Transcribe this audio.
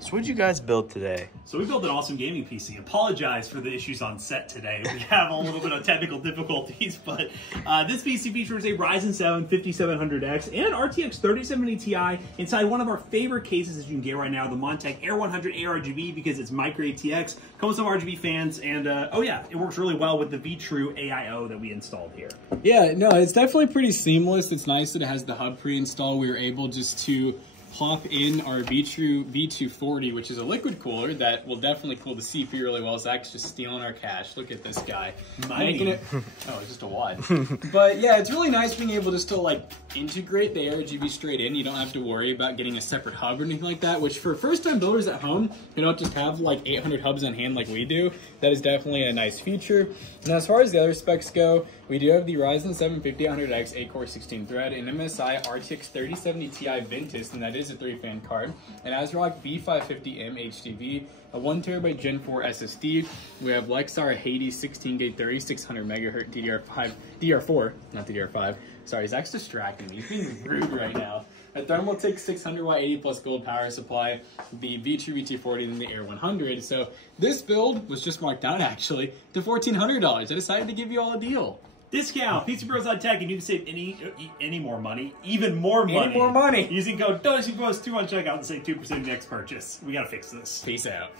So what'd you guys build today? So we built an awesome gaming PC. Apologize for the issues on set today. We have a little bit of technical difficulties, but this PC features a Ryzen 7 5700X and RTX 3070 Ti inside one of our favorite cases that you can get right now, the Montech Air 100 ARGB, because it's micro ATX. Comes with some RGB fans, and oh yeah, it works really well with the V-True AIO that we installed here. Yeah, no, it's definitely pretty seamless. It's nice that it has the hub pre-installed. We were able just to plop in our V-True V240, which is a liquid cooler that will definitely cool the CPU really well. Zach's just stealing our cash. Look at this guy. Making it. Oh, it's just a wad. But yeah, it's really nice being able to still like integrate the ARGB straight in. You don't have to worry about getting a separate hub or anything like that, which for first-time builders at home, you don't just have like 800 hubs on hand like we do. That is definitely a nice feature. And as far as the other specs go, we do have the Ryzen 7 5800X 8-core 16-thread, an MSI RTX 3070 Ti Ventus, and that is a 3-fan card, an ASRock B550M HDV, a 1TB Gen 4 SSD. We have Lexar Hades 16GB 3600 MHz DDR4, not DDR5. Sorry, Zach's distracting me. He's being rude right now. A Thermaltake 600W 80+ gold power supply, the V-True V240, and the Air 100. So this build was just marked out actually to $1,400. I decided to give you all a deal. Discount, PC Bros on Tech, and you can save any more money, even more money. Any more money. Using code DON'TYOUBOAST2 on checkout and save 2% of your next purchase. We gotta fix this. Peace out.